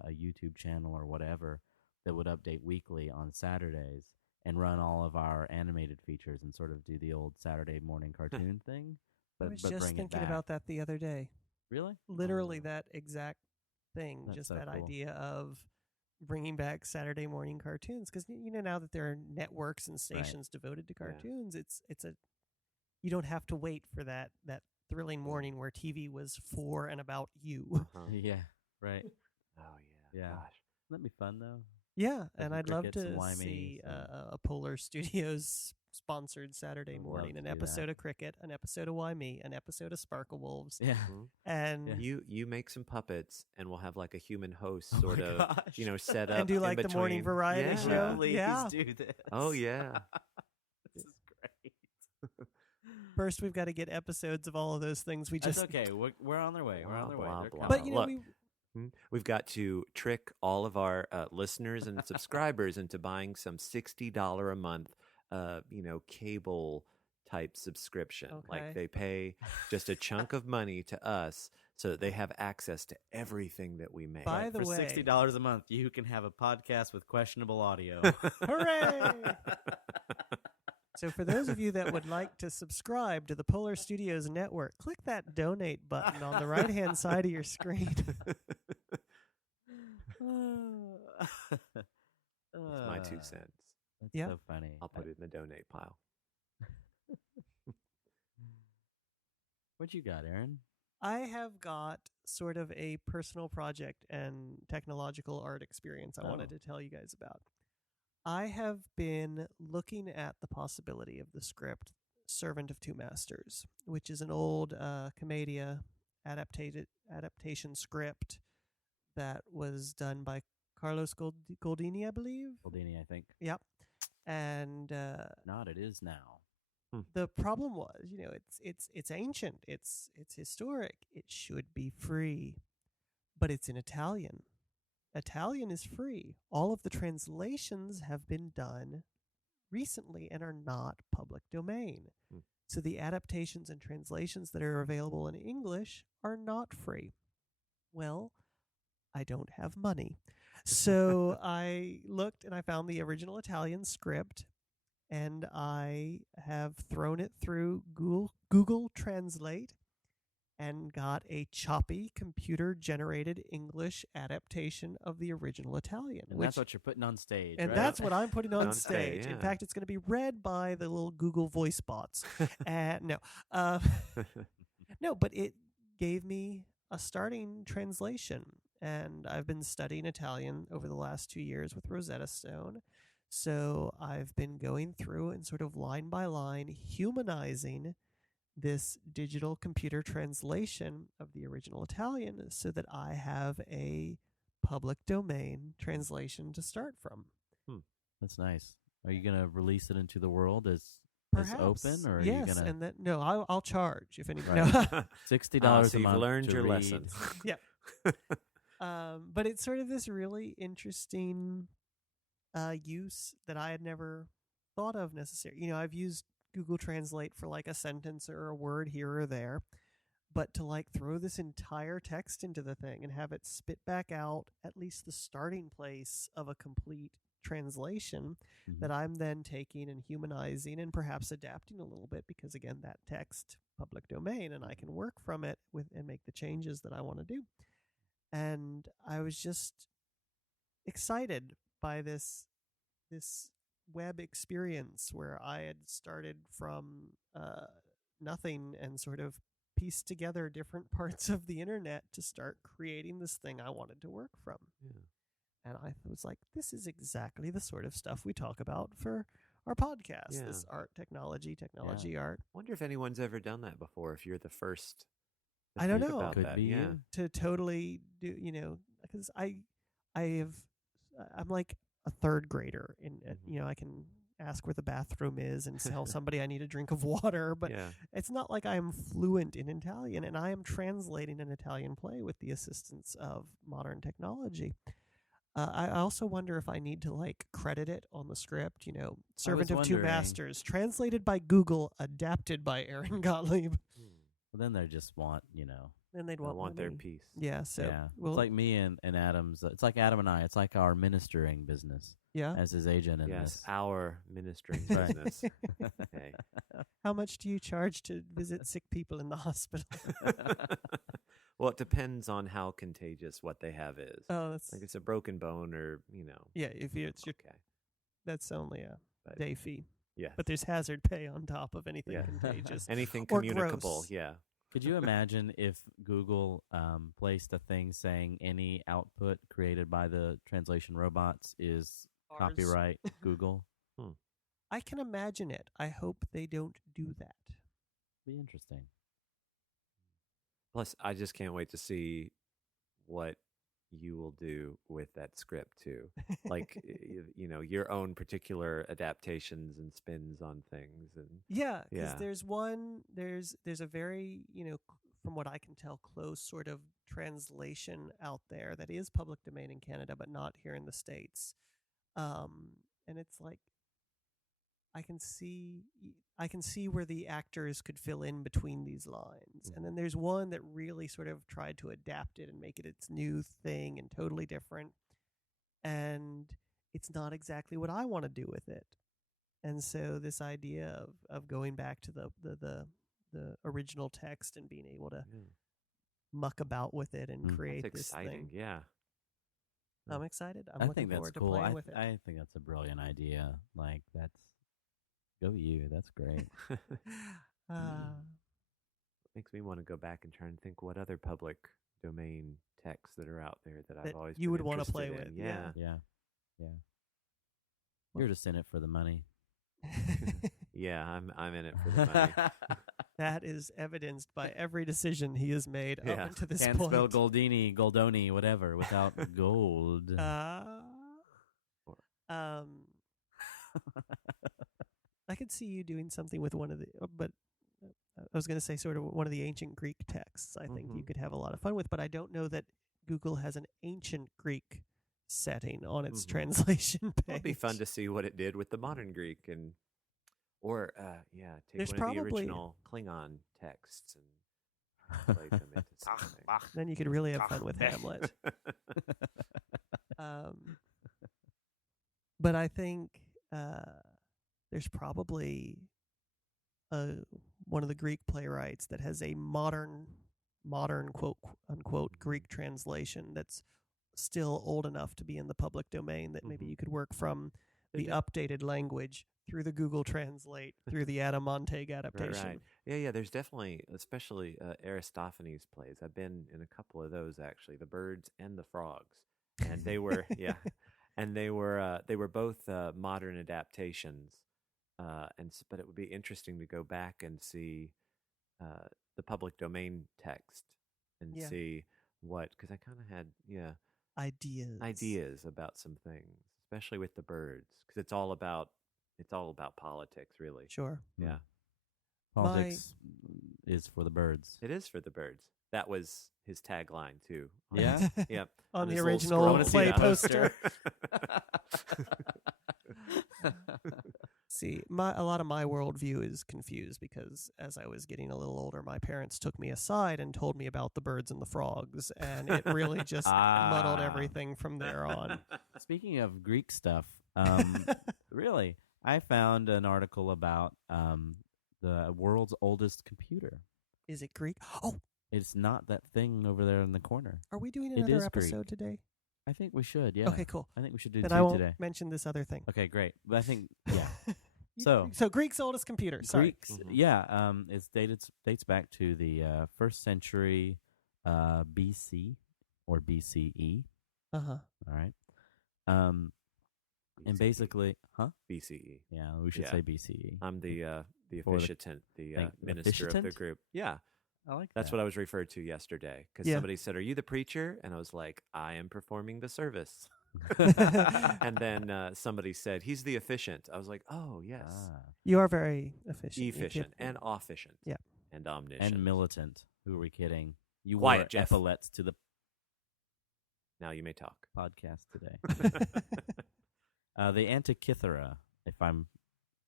a YouTube channel or whatever that would update weekly on Saturdays and run all of our animated features and sort of do the old Saturday morning cartoon thing. I But was bring just it thinking back. about that the other day. Really? Literally Oh, that exact thing. That's Just so that cool. idea of bringing back Saturday morning cartoons, because now that there are networks and stations devoted to Yeah. cartoons, it's a you don't have to wait for that thrilling morning where TV was for and about you. Uh-huh. Yeah. Right. Oh yeah. Yeah. Gosh. That'd be fun though. Yeah, Have and some I'd love crickets and to limeys see and- a Polar Studios sponsored Saturday I'd love morning, to an do that. episode of Cricket, an episode of Why Me, an episode of Sparkle Wolves, Yeah. Mhm. and Yeah. You make some puppets, and we'll have like a human host Oh my sort of, gosh. set up and do in like the morning between. variety Yeah. show. Please Yeah. do this. Oh yeah. This is great. First, we've got to get episodes of all of those things. We That's just okay. We're on their way. We're on their way. Blah, They're blah, coming. But Look, we We've got to trick all of our listeners and subscribers into buying some $60 a month, cable type subscription. Okay. Like they pay just a chunk of money to us so that they have access to everything that we make. By the For way, $60 a month, you can have a podcast with questionable audio. hooray! So for those of you that would like to subscribe to the Polar Studios Network, click that donate button on the right-hand side of your screen. It's my 2 cents. That's Yeah. so funny. I'll put it in the donate pile. What you got, Aaron? I have got sort of a personal project and technological art experience I wanted Oh. to tell you guys about. I have been looking at the possibility of the script Servant of Two Masters, which is an old Commedia adaptation script that was done by Carlos Goldini, I believe. Goldini, I think. Yep. And Not, it is now. the problem was, it's ancient, it's historic, it should be free, but it's in Italian. Italian is free. All of the translations have been done recently and are not public domain. So the adaptations and translations that are available in English are not free. Well, I don't have money. So I looked and I found the original Italian script, and I have thrown it through Google Translate and got a choppy computer-generated English adaptation of the original Italian. And that's what you're putting on stage. And right? that's what I'm putting on On stage. stage, In yeah. fact, it's going to be read by the little Google voice bots. No. No, but it gave me a starting translation. And I've been studying Italian over the last 2 years with Rosetta Stone. So I've been going through and sort of line by line humanizing this digital computer translation of the original Italian so that I have a public domain translation to start from. That's nice. Are you going to release it into the world as Perhaps open, or are yes, you going to and then no, I'll charge if any. Right. No. $60 so a you've month learned to your read. lessons. But it's sort of this really interesting use that I had never thought of necessarily. I've used Google Translate for like a sentence or a word here or there, but to like throw this entire text into the thing and have it spit back out at least the starting place of a complete translation Mhm. that I'm then taking and humanizing and perhaps adapting a little bit, because again, that text public domain, and I can work from it and make the changes that I want to do. And I was just excited by this web experience where I had started from nothing and sort of pieced together different parts of the internet to start creating this thing I wanted to work from. Yeah. And I was like, this is exactly the sort of stuff we talk about for our podcast. Yeah. This art, technology art. Wonder if anyone's ever done that before. If you're the first, to I don't think know. about Could that. be Yeah. you. To totally do, because I'm like a third grader Mhm. I can ask where the bathroom is and tell somebody I need a drink of water, but Yeah. it's not like I'm fluent in Italian, and I am translating an Italian play with the assistance of modern technology. I also wonder if I need to like credit it on the script, Servant of Two wondering. Masters, translated by Google, adapted by Aaron Gottlieb. Well, then they just want, Then they'd They want, want their money. piece. Yeah, so yeah. well, It's like me and Adam's. It's like Adam and I. It's like our ministering business yeah. as his agent in Yes, this. our ministering Right. business. Okay. How much do you charge to visit sick people in the hospital? Well, it depends on how contagious what they have is. Oh, that's Like it's a broken bone, or yeah. If it's your, okay. that's only a But day fee, yeah, but there's hazard pay on top of anything Yeah. contagious. anything or communicable. gross. Yeah. Could you imagine if Google placed a thing saying any output created by the translation robots is Ours. copyright Google? I can imagine it. I hope they don't do that. Be interesting. Plus, I just can't wait to see what you will do with that script too. Like, your own particular adaptations and spins on things. And Yeah, because Yeah. there's a very, from what I can tell, close sort of translation out there that is public domain in Canada, but not here in the States. And it's like I can see where the actors could fill in between these lines. And then there's one that really sort of tried to adapt it and make it its new thing and totally different. And it's not exactly what I want to do with it. And so this idea of going back to the original text and being able to Yeah. muck about with it and create That's this exciting. thing. Yeah. I'm excited. I'm I looking think that's forward to cool. playing with it. I think that's a brilliant idea. Like go you. That's great. Makes me want to go back and try and think what other public domain texts that are out there that I've That always you been would wanna interested play in. with, Yeah. Yeah. You're just in it for the money. Yeah, I'm in it for the money. That is evidenced by every decision he has made up Yeah. until this Can't point. spell Goldoni, whatever, without gold. I could see you doing something with one of the, but I was going to say sort of one of the ancient Greek texts. I think you Mhm. could have a lot of fun with, but I don't know that Google has an ancient Greek setting on its Mhm. translation page. It'd be fun to see what it did with the modern Greek or take There's one of the probably- original Klingon texts and play them into something. Then you could really have fun with Hamlet. But I think there's probably one of the Greek playwrights that has a modern quote unquote Greek translation that's still old enough to be in the public domain that maybe Mhm. you could work from the Yeah. updated language through the Google Translate through the Adam Montague adaptation. Right. Yeah. There's definitely, especially Aristophanes plays. I've been in a couple of those actually, the birds and the frogs, and they were and they were both modern adaptations. But it would be interesting to go back and see the public domain text and Yeah. see because I kind of had Ideas about some things, especially with the birds, because it's all about politics, really. Sure. Yeah, Politics is for the birds. it is for the birds. That was his tagline too. Yeah? Yep. On the his little original scroll. wanna see play that poster. poster. See, a lot of my worldview is confused because as I was getting a little older, my parents took me aside and told me about the birds and the frogs, and it really just muddled Ah. everything from there on. Speaking of Greek stuff, really, I found an article about the world's oldest computer. Is it Greek? Oh, It's not that thing over there in the corner. are we doing It another is Greek. episode today? I think we should. Yeah. Okay, cool. I think we should do Then 2 I won't today. mention this other thing. Okay, great. But I think So Greek's oldest computer. Sorry. Greeks, it dates back to the 1st century BC or BCE. Uh-huh. All right. And BCE. basically, BCE. Yeah, we should say BCE. I'm the Or the- officiatant, the minister of the officiatant? group. Yeah, I like that's that. what I was referred to yesterday because Yeah. somebody said, "Are you the preacher?" And I was like, "I am performing the service." And then somebody said, "He's the efficient." I was like, "Oh yes, You are very efficient. You efficient give- and officient, Yeah. and omniscient." And militant. Who are we kidding? You Quiet, wore Jeff. epaulets to the Now you may talk. podcast today. The Antikythera, if I'm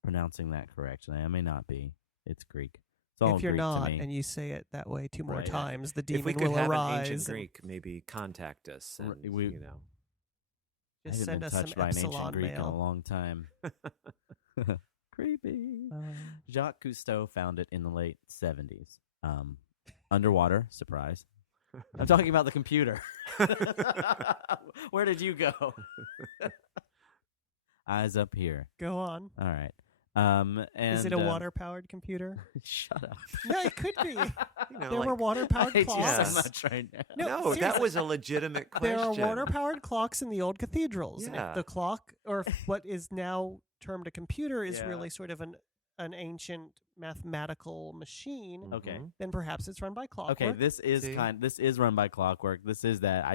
pronouncing that correct, and I may not be. It's Greek. It's all If you're Greek not to me. and you say it that way 2 more Right. times, the If demon we could will have arise. an ancient and Greek, maybe contact us, R- and we- you know. I Just haven't send been us some touched by an ancient epsilon Greek in a mail. long time. Creepy. Jacques Cousteau found it in the late 70s. Underwater, surprise. I'm talking about the computer. Where did you go? Eyes up here. Go on. All right. And Is it a water-powered computer? Shut up. No, it could be. You know, There like, were I water-powered hate you clocks. so much right now. no, that seriously. was a legitimate There question. are water-powered clocks in the old cathedrals. And Yeah. if the clock, or if what is now termed a computer, is Yeah. really sort of an ancient mathematical machine, Okay. Mhm. then perhaps it's run by clockwork. Okay, this is See? this is run by clockwork. This is that.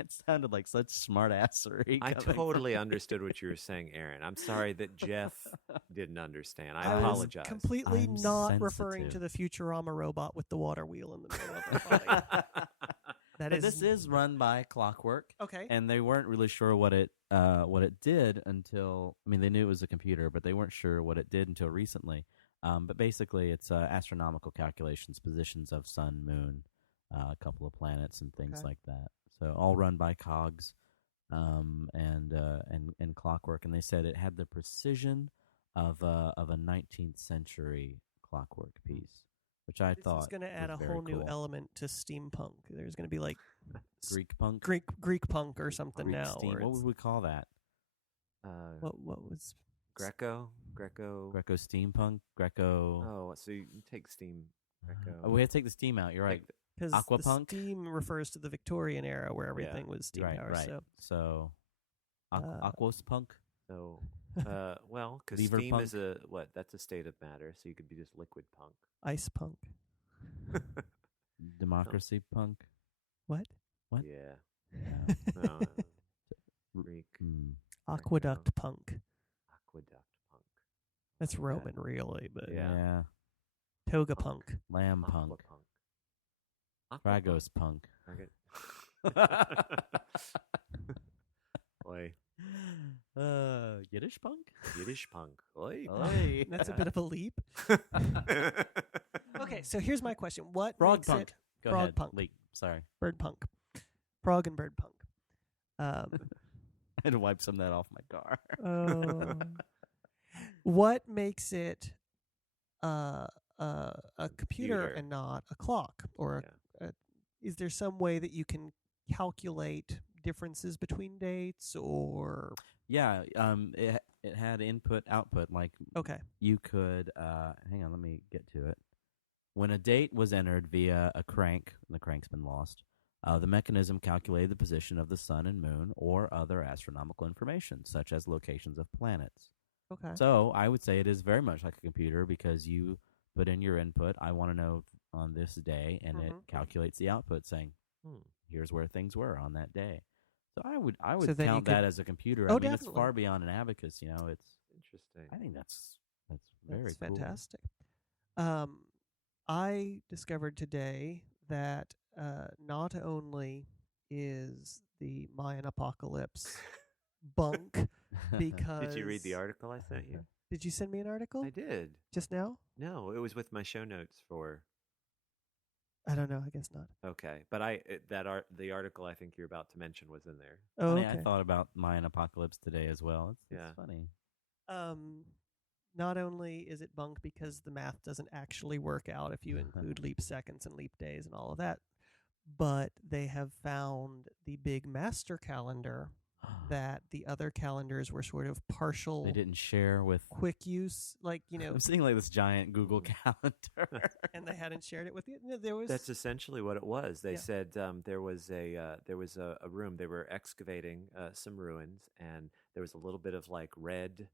It sounded like such smartassery. I coming from totally you. understood what you were saying, Aaron. I'm sorry that Jeff didn't understand. I I was apologize. completely I'm not referring to sensitive. the Futurama robot with the water wheel in the middle of the body. That But is this is run by clockwork, okay. and they weren't really sure what it did until they knew it was a computer, but they weren't sure what it did until recently. But basically, it's astronomical calculations, positions of sun, moon, a couple of planets, and things Okay. like that. So all run by cogs, and clockwork. And they said it had the precision of a 19th century clockwork piece, which I This thought is going to add a was very whole new cool. element to steampunk. There's going to be like Greek punk, Greek punk or something Greek now. steam. Where What it's- would we call that? what was Greco. Greco steampunk, Greco. Oh, so you take steam. Greco. Oh, we had to take the steam out. You're right. Take because Aqua the Punk? steam refers to the Victorian era where everything was steam Right, power. right. So So, Uh, Aquos punk. So, well, because Lever steam punk? is that's a state of matter, so you could be just liquid punk. ice punk. Democracy punk. What? What? Yeah. Yeah. No, Greek. Aqueduct punk. Aqueduct punk. That's Yeah. Roman, really, but Yeah. toga punk. Lamb Aqua punk. punk. Aqua Fragos punk. punk. Oi. Yiddish punk? Yiddish punk. Oi. Oi. That's a bit of a leap. Okay, so here's my question: what Frog makes punk. it Go frog ahead. punk. Leap. Sorry. bird punk? Frog and bird punk. I had to wipe some of that off my car. What makes it a computer Computer. and not a clock? Or is there some way that you can calculate differences between dates? Or Yeah. It had input output. Like okay, you could hang on, let me get to it. When a date was entered via a crank, and the crank's been lost, the mechanism calculated the position of the sun and moon or other astronomical information, such as locations of planets. okay, So I would say it is very much like a computer because you put in your input, I want to know on this day, and it Mhm. calculates the output saying, here's where things were on that day. So I would So then you count could- that as a computer. Oh, I mean, it's definitely. far beyond an abacus, It's Interesting. I think that's very that's cool. fantastic. I discovered today that not only is the Mayan apocalypse bunk because Did you read the article I sent you? Did you send me an article I did. just now? No, it was with my show notes for. I don't know. I guess not. Okay, but the article I think you're about to mention was in there. Oh, Funny, okay. I thought about Mayan apocalypse today as well. It's Yeah. funny. Not only is it bunk because the math doesn't actually work out if you include leap seconds and leap days and all of that, but they have found the big master calendar that the other calendars were sort of partial. They didn't share with. Quick use, like I'm seeing like this giant Google Calendar, and they hadn't shared it with you. No, there was. That's essentially what it was. They said there was a room. They were excavating some ruins, and there was a little bit of like red,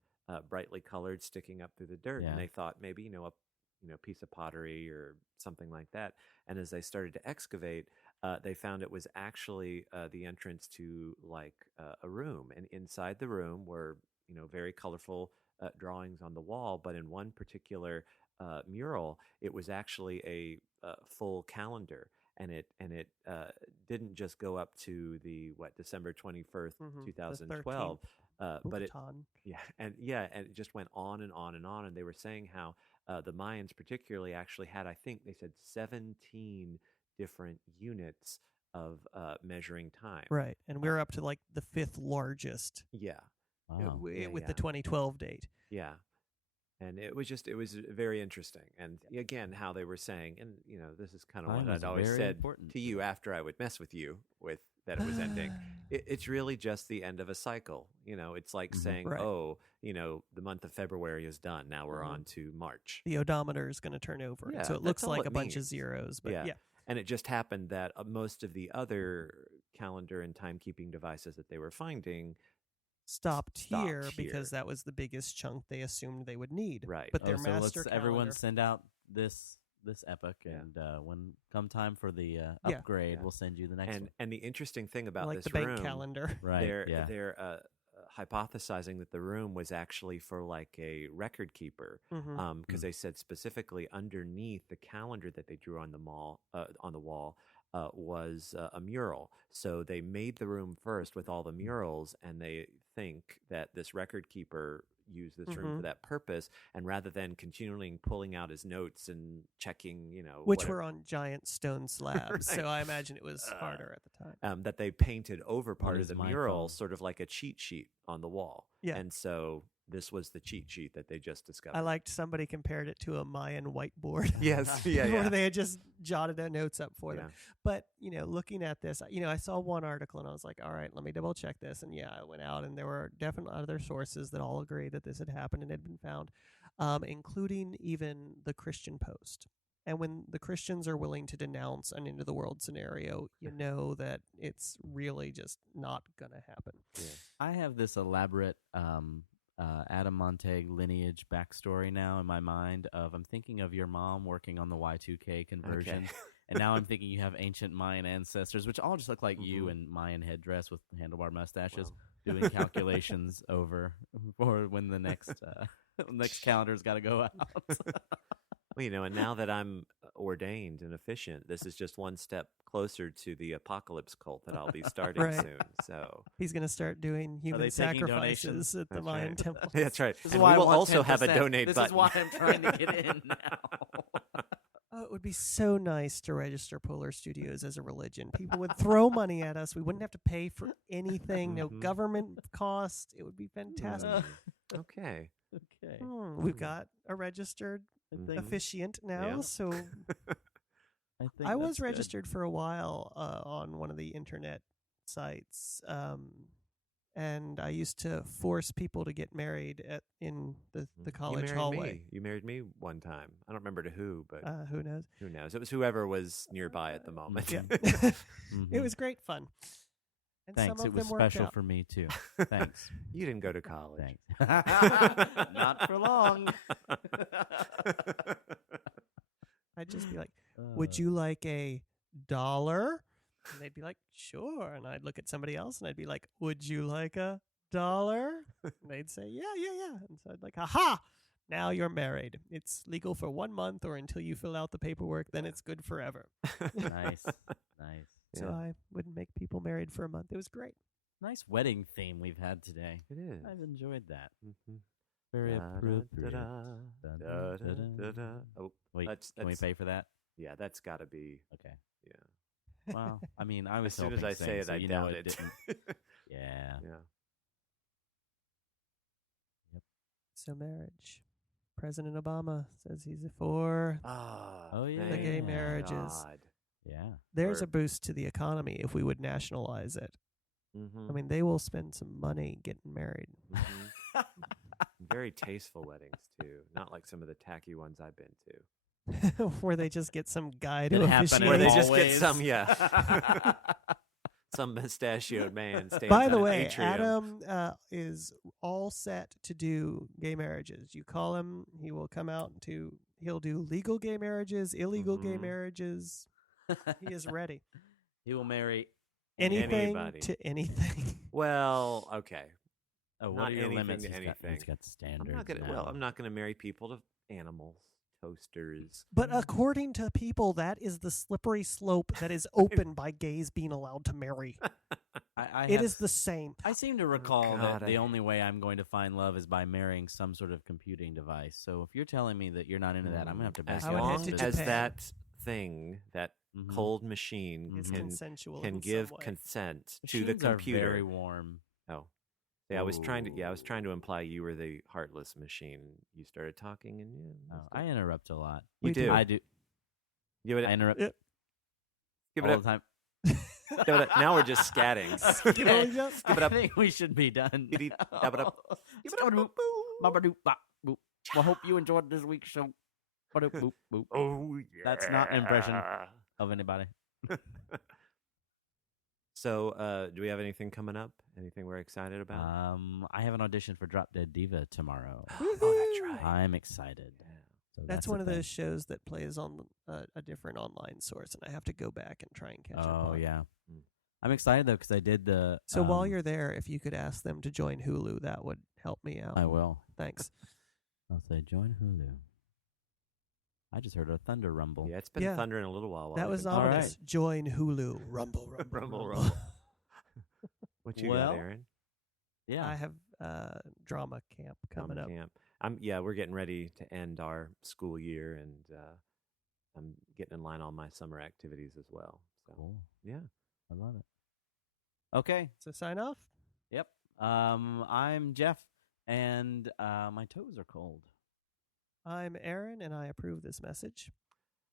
brightly colored sticking up through the dirt, and they thought maybe a piece of pottery or something like that. And as they started to excavate, they found it was actually the entrance to like a room, and inside the room were very colorful drawings on the wall. But in one particular mural, it was actually a full calendar, and it didn't just go up to the December 21st, 2012, but it and it just went on and on and on. And they were saying how the Mayans particularly actually had, I think they said 17 different units of measuring time. Right, and we're up to like the 5th largest. Yeah. Wow. With the 2012 date. Yeah. And it was very interesting. And again, how they were saying, and this is kind of what I'd always said to you after I would mess with you with that it was ending. It's really just the end of a cycle. It's like saying, the month of February is done. Now we're on to March. The odometer is going to turn over. Yeah, so it looks like a bunch of zeros. But yeah. And it just happened that most of the other calendar and timekeeping devices that they were finding stopped here because that was the biggest chunk they assumed they would need. Right. But their master calendar, everyone send out this epoch, and when come time for the upgrade, we'll send you the next one. And the interesting thing about like this the bank room, calendar, right? They're hypothesizing that the room was actually for like a record keeper, because they said specifically underneath the calendar that they drew on the wall was a mural. So they made the room first with all the murals, and they think that this record keeper used this room for that purpose, and rather than continually pulling out his notes and checking, which were on giant stone slabs, right. So I imagine it was harder at the time. That they painted over part of the mural, sort of like a cheat sheet on the wall. Yeah, and so this was the cheat sheet that they just discovered. I liked somebody compared it to a Mayan whiteboard. Yes, where they had just jotted their notes up for them. But looking at this, I saw one article and I was like, all right, let me double check this. And I went out and there were definitely other sources that all agreed that this had happened and had been found, including even the Christian Post. And when the Christians are willing to denounce an end of the world scenario, you know that it's really just not going to happen. Yeah. I have this elaborate Adam Montag lineage backstory now in my mind I'm thinking of your mom working on the Y2K conversion. Okay. And now I'm thinking you have ancient Mayan ancestors, which all just look like you in Mayan headdress with handlebar mustaches, doing calculations over for when the next calendar's got to go out. Well, and now that I'm ordained and efficient, this is just one step closer to the apocalypse cult that I'll be starting soon. So he's going to start doing human sacrifices at the Mayan temple. That's right. And we will also have a donate button. This is why I'm trying to get in now. It would be so nice to register Polar Studios as a religion. People would throw money at us. We wouldn't have to pay for anything. No government cost. It would be fantastic. Okay. We've got a registered officiant now, so I was registered for a while on one of the internet sites, and I used to force people to get married in the college hallway. You married me one time. I don't remember to who, but who knows? Who knows? It was whoever was nearby at the moment. Yeah. It was great fun. And thanks. It was special for me too. Thanks. You didn't go to college. Thanks. Not for long. I'd just be like, would you like $1? And they'd be like, sure. And I'd look at somebody else and I'd be like, would you like $1? And they'd say, yeah. And so I'd like, aha, now you're married. It's legal for 1 month or until you fill out the paperwork. Then it's good forever. Nice. So I wouldn't make people married for a month. It was great. Nice wedding theme we've had today. It is. I've enjoyed that. Very appropriate. Oh, wait, can we pay for that? Yeah, that's got to be. Okay. Yeah. Well, I mean, I was as soon as I say it, so I doubt it. Yeah. Yep. So marriage. President Obama says he's for the gay marriages. God. Yeah. There's Or- a boost to the economy if we would nationalize it. Mm-hmm. I mean, they will spend some money getting married. Mm-hmm. Very tasteful weddings too, not like some of the tacky ones I've been to. Where they just get some guy That to happen officiate. Where they in just get hallways. some, yeah. Some mustachioed man stands By the in an way, atrium. Adam is all set to do gay marriages. You call him, he will come out to. He'll do legal gay marriages, illegal gay Mhm. marriages. He is ready. He will marry. Anything Anybody. to anything. Well, okay. Oh, what Not are your anything limits? to He's anything. got standards. I'm not gonna. now. Well, I'm not gonna marry people to animals, toasters. But according to people, that is the slippery slope that is open by gays being allowed to marry. I It have- is the same. I seem to recall God, that the only way I'm going to find love is by marrying some sort of computing device. So if you're telling me that you're not into that, I'm gonna have to back As I would up. head long to as Japan. that thing, that Mhm. cold machine, It's Mhm. consensual. can in give some way. consent to the Machines are computer. very warm. Oh, yeah. I was trying to imply you were the heartless machine. You started talking, and yeah. Oh, I interrupt a lot. You We do. do. I do. Give it. I interrupt Yep. Give all it the time. up. Give it up. Now we're just scatting. Give it Okay. up. Give it up. I think we should be done. Give it up. Give it up. Skibidi-boop, bop-a-doop, bop, boop. Well, hope you enjoyed this week's show. Ba-doop, boop, boop. Oh yeah. That's not an impression. Of anybody. So, do we have anything coming up? Anything we're excited about? I have an audition for Drop Dead Diva tomorrow. Oh, that's right. I'm excited. Yeah. So That's a one of thing. those shows that plays on a different online source, and I have to go back and try and catch up Oh on. yeah. Mm. I'm excited though because I did the. So while you're there, if you could ask them to join Hulu, that would help me out. I will. Thanks. I'll say join Hulu. I just heard a thunder rumble. Yeah, it's been Yeah. thundering a little while. That was All right. ominous. Join Hulu. Rumble, rumble, Rumble, rumble. rumble. What you Well, got, Aaron? Yeah. I have drama camp coming Summer up. Camp. We're getting ready to end our school year, and I'm getting in line on my summer activities as well. So Cool. yeah, I love it. Okay. So sign off. Yep. I'm Jeff, and my toes are cold. I'm Aaron, and I approve this message.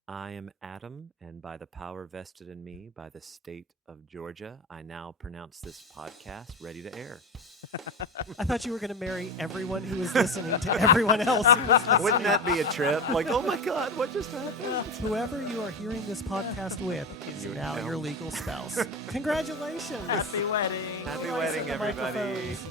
I am Adam, and by the power vested in me by the state of Georgia, I now pronounce this podcast ready to air. I thought you were going to marry everyone who was listening to everyone else who was listening. Wouldn't that be a trip? Like, oh my God, what just happened? Whoever you are hearing this podcast with is You now know. your legal spouse. Congratulations. Happy wedding. Happy Nice wedding, at the everybody. microphones.